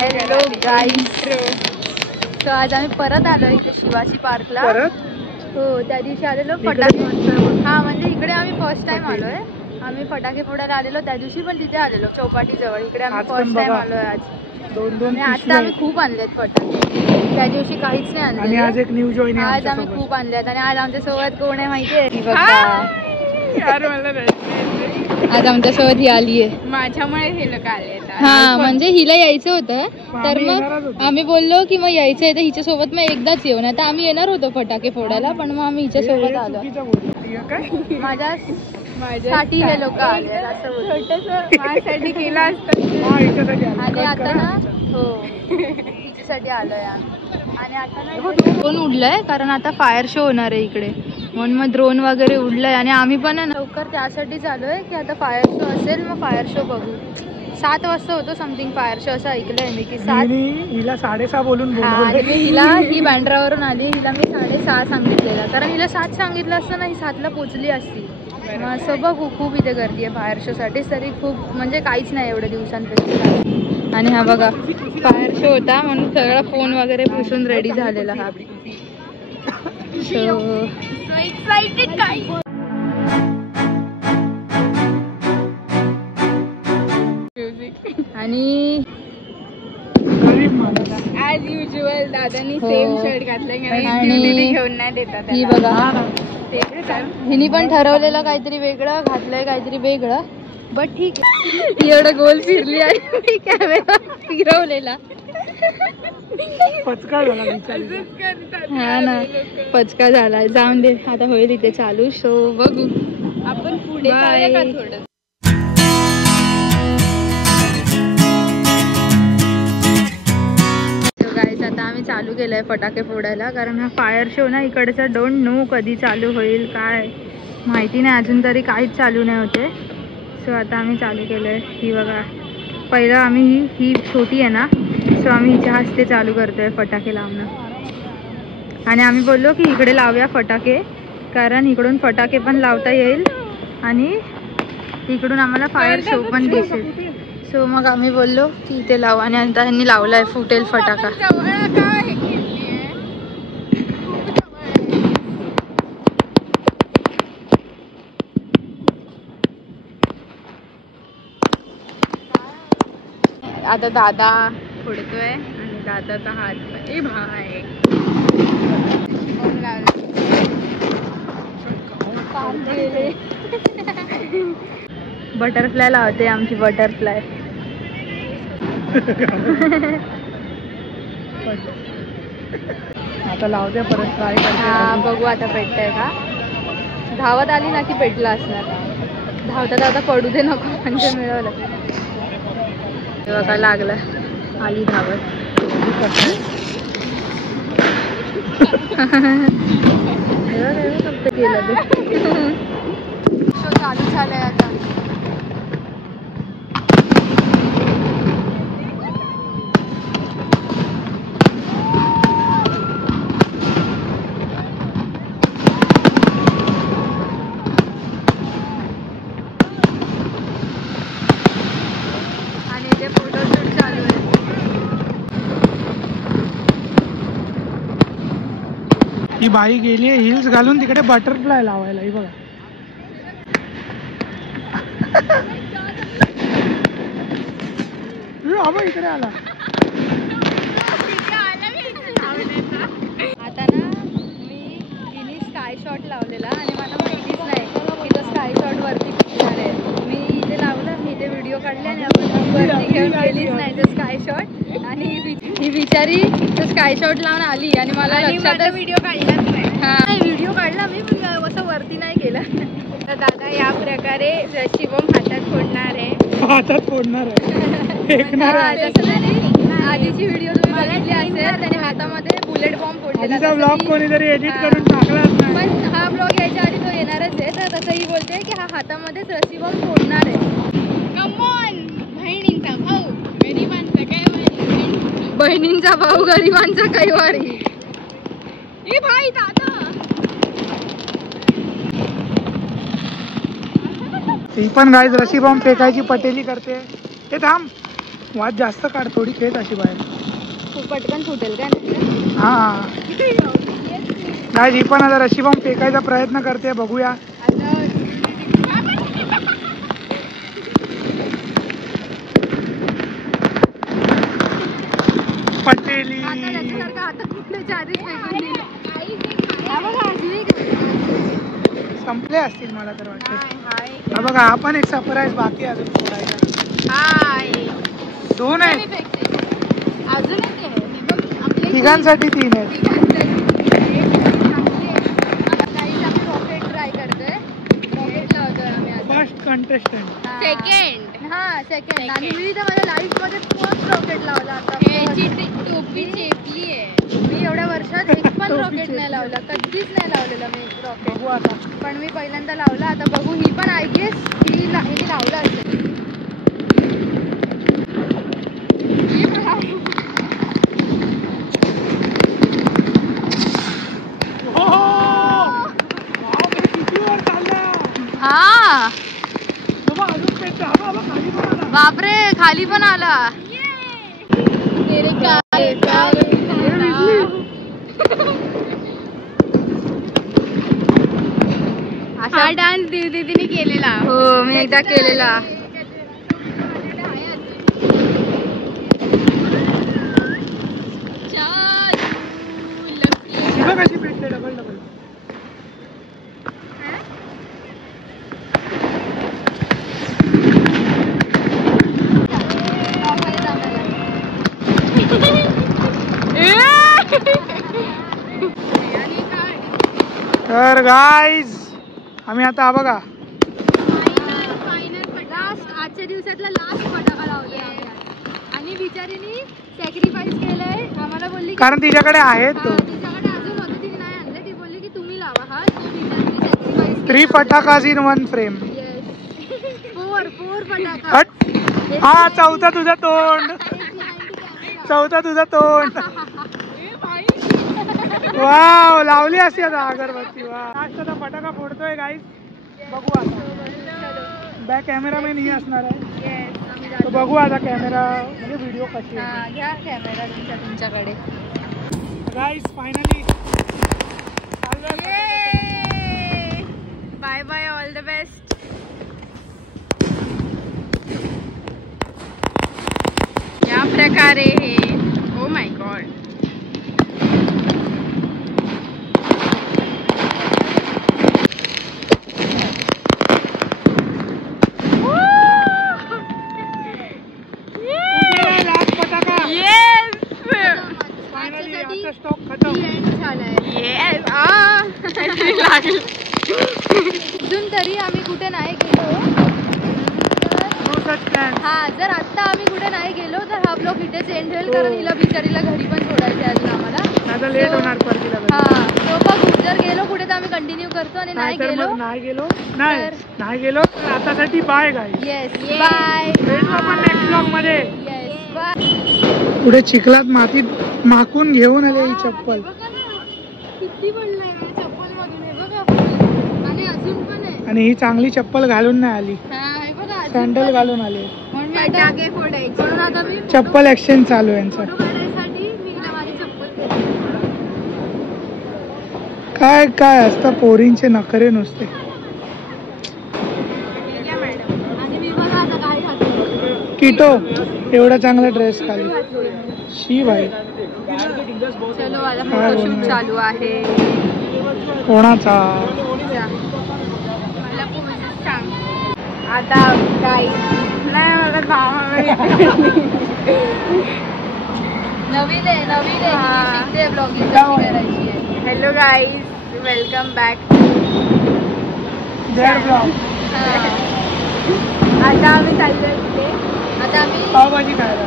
Hello गाईस, तर आज आम्ही परत आलो इथे शिवाजी पार्कला. हो, त्या दिवशी आलेलो फटाके. हा म्हणजे इकडे आम्ही फर्स्ट टाइम आलोय. आम्ही फटाके फोडायला आलेलो त्या दिवशी, पण तिथे आलेलो चौपाटी जवळ. इकडे आम्ही फर्स्ट टाइम आलोय आज. आणि आता आम्ही खूप आणलेत फटाके, त्या दिवशी काहीच नाही आणले. आज एक न्यू जॉईन आहे, आज आम्ही खूप आणलेत. आणि आज आमच्या सोबत कोण आहे माहितीये? यार मला आज आमच्या सोबत ही आली आहे. माझ्यामुळे हे लोक आले. हा म्हणजे हिला यायचं होतं, तर मग आम्ही बोललो की मग यायचं आहे तर हिच्या सोबत मग एकदाच येऊन. आता आम्ही येणार होतो फटाके फोडायला, पण मग आम्ही हिच्या सोबत आलो. माझ्यासाठी हे लोक आले असं छोटस माझ्यासाठी केलं असतं. आणि आता ना हो हिच्यासाठी आलोय आम्ही. आणि आता ना ड्रोन उडलंय, कारण आता फायर शो होणार आहे इकडे, म्हणून मग ड्रोन वगैरे उडलंय. आणि आम्ही पण लवकर त्यासाठी चालूय की आता फायर शो असेल, मग फायर शो बघू. 7 वाजता होतो समथिंग फायर शो, असं ऐकलंय मी की 7. हिला 6:30 बोलून आणि मी ही बँड्रावरून आली, हिला मी 6:30 सांगितलेला, कारण हिला 7 सांगितलं असतं ना, ही 7ला पोचली असती. मग असं बघू. खूप इथे गर्दी आहे फायर शो साठी, तरी खूप म्हणजे काहीच नाही एवढ्या दिवसांपेक्षा. आणि हा बघा फायर शो होता म्हणून सगळा फोन वगैरे पुसून रेडी झालेला हा. सो एक्साइटेड गाईस. आणि ॲज युजुअल दादानी सेम शर्ट घातलाय आणि घेऊन नाही देतात. ही बघा हिनी पण ठरवलेलं काहीतरी वेगळं, घातलंय काहीतरी वेगळं, बट ठीक आहे. एवढं गोल फिरली आणि मी कॅमेरा फिरवलेला. पचका झाला. हा ना, पचका झाला. जाऊन दे, आता होईल इथे चालू. सो बघू आपण पुढे जाऊया का थोडं. आता आम्ही चालू केलंय फटाके फोडायला, कारण हा फायर शो ना इकडचा डोंट नो कधी चालू होईल काय माहिती नाही, अजून तरी काहीच चालू नाही होते. सो आता आम्ही चालू केलंय. ही बघा, पहिलं आम्ही ही छोटी आहे ना, सो आम्ही हिच्या हस्ते चालू करतोय फटाके लावणं. आणि आम्ही बोललो की इकडे लावूया फटाके, कारण इकडून फटाके पण लावता येईल आणि इकडून आम्हाला फायर शो पण दिसेल. सो मग आम्ही बोललो की इथे लावू, आणि आता ह्यांनी लावलाय फुटेल फटाका. आता दादा फोडतोय आणि दादाचा हात ए भाई बटरफ्लाय लावते आमची बटरफ्लाय. आता लावते परत ट्राय करते. हा बघू आता पेटतंय का. धावत आली ना की पेटला असणार. धावता धावता पडू दे नको, म्हणजे मिळवलं. बघा लागलं, आली धावत. फक्त केलं ते शो चालू झालाय आता. ही बाई गेली हिल्स घालून तिकडे बटरफ्लाय लावायला. ही बघा आबा इकडे आला. आता ना मी स्काय शॉट लावलेला आणि मला माहितीच नाही की तो स्काय शॉट वरती फिरणार आहे. मी इथे लावलं, मी इथे व्हिडिओ काढले आणि आपण वरती घेऊन गेलीच नाही तो स्काय शॉट. आणि ही बिचारी तो स्काय शॉट लावून आली आणि मला लक्षातच व्हिडिओ काढलाच नाही. हा व्हिडिओ काढला मी, पण असं वरती नाही केलं. तर दादा या प्रकारे शिवम हातात फोडणार आहे. हातात फोडणार आहे. आधीची व्हिडिओ तुम्ही बघितली असेल, त्याने हातामध्ये बुलेट बॉम्ब फोडलेला. ब्लॉग कोणीतरी एडिट करून टाकला, पण हा ब्लॉग यायच्या आधी तो येणारच आहे. तर तसंही बोलते की हा हातामध्येच रस्सी बॉम्ब फोडणार आहे. कमॉन, बहिणींचा भाऊ गरिबांचा कैवारी, बहिणींचा भाऊ गरिबांचा कैवारी. ए भाई दादा, ती पण गाईज रशी बॉम्ब फेकायची पटेली करते. ते थांब, वाद जास्त काढ, थोडी खेच अशी बाहेर. खूप पटकन फुटेल काय? हा नाही, ही पण आता रशी बॉम्ब फेकायचा प्रयत्न करते, बघूया. पटेली संपले असतील मला तर वाटतं. हा बघा, हा पण एक सरप्राईज बाकी अजून फोडायचा. 2 आहेत तिघांसाठी, 3 आहेत. फर्स्ट कंटेस्टंट, सेकंड आणि मी तर माझ्या लाईफ मध्ये फर्स्ट रॉकेट लावला आता. टोपी चेपली आहे. मी एवढ्या वर्षात एक पण रॉकेट नाही लावला, कधीच नाही लावलेलं मी रॉकेट, पण मी पहिल्यांदा लावला. आता बघू, ही पण आय गेस हिने लावलं असेल. हा बापरे, खाली पण आला. हा डान्स दीदीने केलेला. हो, मी एकदा केलेला. कशी भेटते डबल डबल. तर गाईज आम्ही आता बघा आजच्या दिवसातला लास्ट फटाका लावतोय आणि बिचारीनी सॅक्रिफाईस केलंय. आम्हाला बोलली कारण तिच्याकडे आहेत, तो तिच्याकडे अजून होते, तिने नाही आणले. ती बोलली की तुम्ही लावा. हा, तो बिचारीने सॅक्रिफाईस 3 फटाकाज इन 1 फ्रेम. 4 फटाका. हा, चौथा तुझं तोंड, चौथा तुझं तोंड. वाव, लावली असती आता अगरबत्ती. वा, लास्टचा फटाका फोडतोय गाईज, बघू आता. बॅक कॅमेरामॅन ही असणार आहे, तो बघू आता कॅमेरा म्हणजे व्हिडिओ कशी आहे. घ्या कॅमेरा तुमच्याकडे. Guys finally bye bye, all the best. या प्रकारे हे, ओ माय गॉड, स्टॉक खतम झालाय. अजून तरी आम्ही कुठे नाही गेलो. हा, जर आता आम्ही कुठे नाही गेलो तर हा ब्लॉग इथेच एंड होईल, कारण हिला बिचारीला घरी पण सोडायचं आहे अजून आम्हाला. लेट होणार परतीला. हा, तो बघू, जर गेलो कुठे तर आम्ही कंटिन्यू करतो, आणि नाही गेलो तर आतासाठी बाय गाईज. Yes, bye. भेटू आपण नेक्स्ट ब्लॉग मध्ये. Yes, bye. पुढे चिखलात मातीत माकून घेऊन आले ही चप्पल. किती पडलाय चप्पल बघून, बघा. आणि अजून पण आहे. आणि ही चांगली चप्पल घालून नाही आली, सँडल घालून आले. म्हणून आता मी चप्पल एक्सचेंज चालू आहे यांचा. काय काय असतं पोरींचे नखरे नुसते. किटो एवढा चांगला ड्रेस खाली. शी भाई, चलो आता फोटोशूट चालू आहे. कोणाचा? आता काही नाही, मला नवीन आहे शिकते ब्लॉगिंग करायची आहे. Hello guys, welcome back. आता आम्ही चाललोय तिथे. आता आम्ही पावभाजी खायला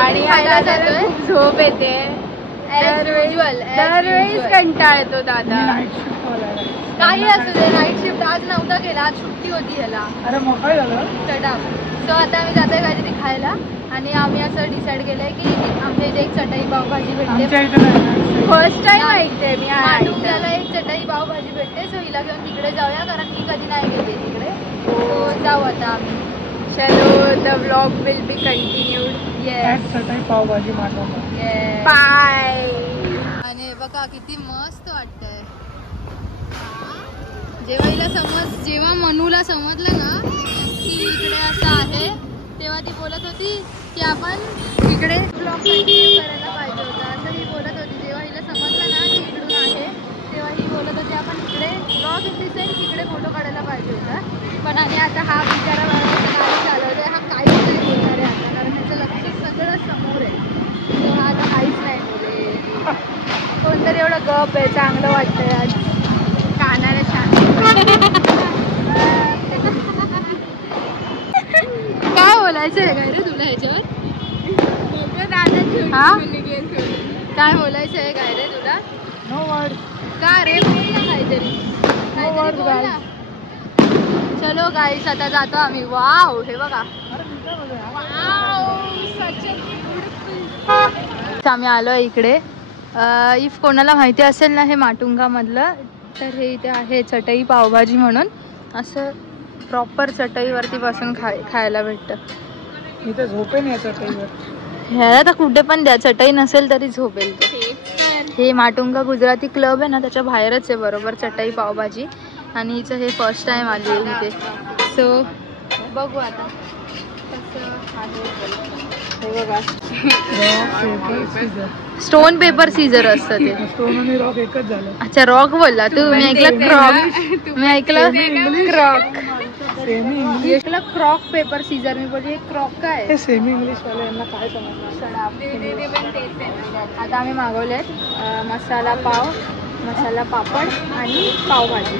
आणि खायला जातोय. खूप झोप येते दरवेळीच, कंटाळ येतो दादा. काही असू दे, नाईट शिफ्ट आज नव्हता केला, आज सुट्टी होती ह्याला. अरे मग काय झालं चटाप. सो आता आम्ही जातोय काहीतरी खायला, आणि आम्ही असं डिसाईड केलंय की आमच्या इथे एक चटाई पावभाजी भेटते. फर्स्ट टाइम ऐकते मी. माटुंग्याला एक चटाई पावभाजी भेटते, सो हिला घेऊन तिकडे जाऊया, कारण मी कधी नाही गेले तिकडे. सो जाऊ आता आम्ही. चलो the vlog will be continued. Yes. चटई पावभाजी मागवतो. बाय. आणि बघा किती मस्त वाटतंय. जेव्हा मनूला समजलं ना की इकडे असं आहे तेव्हा ती बोलत होती की आपण इकडे ब्लॉग कंटिन्यू करायला पाहिजे होता असं ही बोलत होती. जेव्हा हिला समजलं ना की इकडून आहे तेव्हा ही बोलत होती आपण इकडे ब्लॉग इन दी सेन्स इकडे फोटो काढायला पाहिजे होता. पण आणि आता हा बिचारा गाडी चालवतोय. हा काहीच नाही बोलणार आहे आता कारण त्याचं लक्ष सगळं समोर आहे. तो हा आता काहीच नाही बोले. कोणतरी एवढं गप आहे. चांगलं वाटतंय आज. कानाला छान. काय बोलायचं आहे काय रे तुला ह्याच्यावर? हा काय बोलायचं आहे काय रे तुला? No word. का रे बोल ना काहीतरी. बोल ना. चलो गाईस आता जातो आम्ही. वाव हे बघा. आम्ही आलो इकडे. इफ कोणाला माहिती असेल ना हे माटुंगा मधलं तर हे इथे आहे चटई पावभाजी म्हणून. असं प्रॉपर चटईवरती बसून खायला भेटतं. इथे झोपेन या चटईवर. ह्याला तर कुठे पण द्या चटई नसेल तरी झोपेल तो. हे माटुंगा गुजराती क्लब आहे ना त्याच्या बाहेरच आहे बरोबर चटई पावभाजी. आणि हिचं हे फर्स्ट टाइम आली आहे इथे. सो बघू आता कसं आहे. हे बघा स्टोन पेपर सीझर असतं ते. स्टोन आणि रॉक एकच झालं. अच्छा रॉक बोलला तू. मी ऐकलं क्रॉक. मी ऐकलं क्रॉक. सेमी ऐकलं क्रॉक पेपर सीझर. मी बोलली क्रॉक काय. हे सेमी इंग्लिश वाले यांना काय समजणार. आता आम्ही मागवले मसाला पाव, मसाला पापड आणि पावभाजी.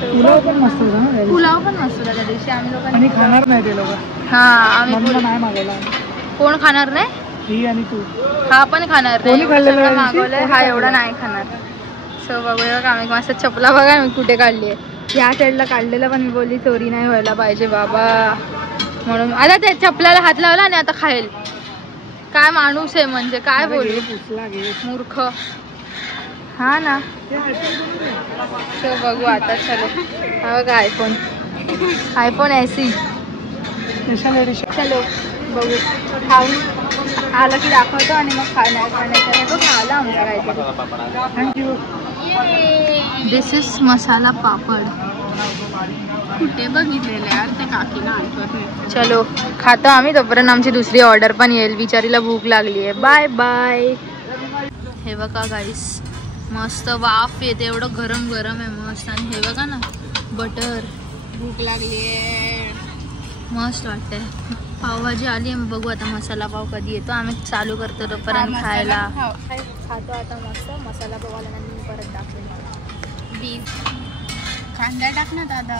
पुलाव पण मस्त होता ना. पुलाव पण मस्त होता त्या दिवशी. आम्ही लोकांनी आणि खाणार नाही ते लोक. हा आम्ही नाही मागवला. कोण खाणार नाही. ही आणि तू. हा पण खाणार नाही. खाल्लेलं मागवलंय. हा एवढा नाही खाणार. सो बघूया का आम्ही मस्त चपला बघा मी कुठे काढली आहे. ह्या साईडला काढलेलं पण मी बोलली चोरी नाही व्हायला पाहिजे बाबा म्हणून. आता ते चपलाला हात लावला आणि आता खाईल. काय माणूस आहे म्हणजे काय बोलू. मूर्ख. हा ना. सो बघू आता. चलो हा बघा आयफोन ऐसी. चलो बघू. खाऊन आलं की दाखवतो आणि मग खाण्याचं हे बघ आलं आमचं काहीतरी. Thank you. This is masala papad. कुठे बघितलेलं यार त्या काकीला आठवत नाही. चलो खातो आम्ही तोपर्यंत आमची दुसरी ऑर्डर पण येईल. बिचारीला भूक लागली आहे. Bye bye. हे बघा गाईस मस्त वाफ येते. एवढं गरम गरम आहे मस्त. आणि हे बघा ना बटर. भूक लागली आहे. मस्त वाटतंय. पावभाजी आली आहे. बघू आता मसाला पाव कधी येतो. आम्ही चालू करतो तोपर्यंत खायला. खातो आता मस्त मसाला पाव आल्यानंतर मी परत टाकतो. कांदा टाक ना दादा.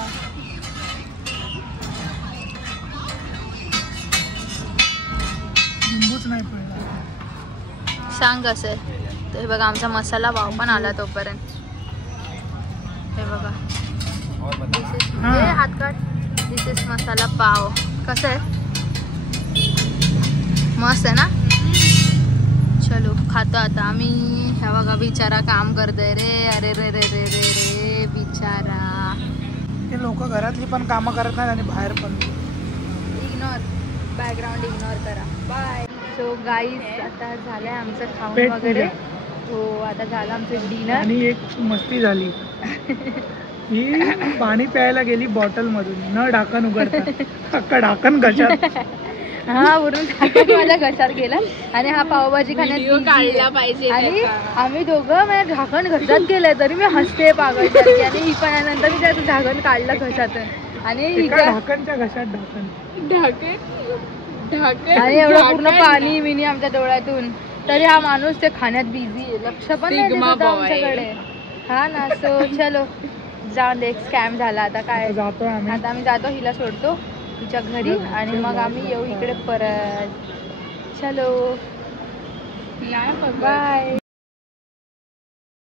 लिंबूच नाही पडला. सांग कसं आहे. तर हे बघा आमचा मसाला पाव पण आला तोपर्यंत. हे बघा हात काढ. दिस इज मसाला पाव. कसं आहे मस्त आहे ना. चलो खातो आता आम्ही. ह्या बघा बिचारा काम करतोय रे. अरे रे रे रे रे रे बिचारा. हे लोक घरातली पण कामं करत नाहीत आणि बाहेर पण. इग्नोर. बॅकग्राऊंड इग्नोर करा. बाय. सो गाईज आता झालंय आमचं खाऊन वगैरे. हो आता झालं आमचं डिनर. आणि एक मस्ती झाली. ही पाणी प्यायला गेली बॉटल मधून न ढाकण उघडता. अख्खा ढाकण घशात. हा वरून ढाकण माझ्या घशात गेला. आणि हा पावभाजी खाण्यात काढला पाहिजे. आणि आम्ही दोघं माझ्या ढाकण घशात गेलंय तरी मी हसते पागलसारखी. आणि ही पण नंतर मी त्याचं ढाकण काढलं घशातून. आणि ढाकणच्या घशात ढाकण. आणि एवढं पूर्ण पाणी मिनी आमच्या डोळ्यातून. तरी हा माणूस ते खाण्यात बिझी आहे. लक्ष पण नाही देत होता आमच्याकडे. हा ना. सो चलो जाऊन दे. स्कॅम झाला आता काय. जातो आम्ही. आता आम्ही जातो. हिला सोडतो तिच्या घरी आणि मग आम्ही येऊ इकडे परत. चलो बाय.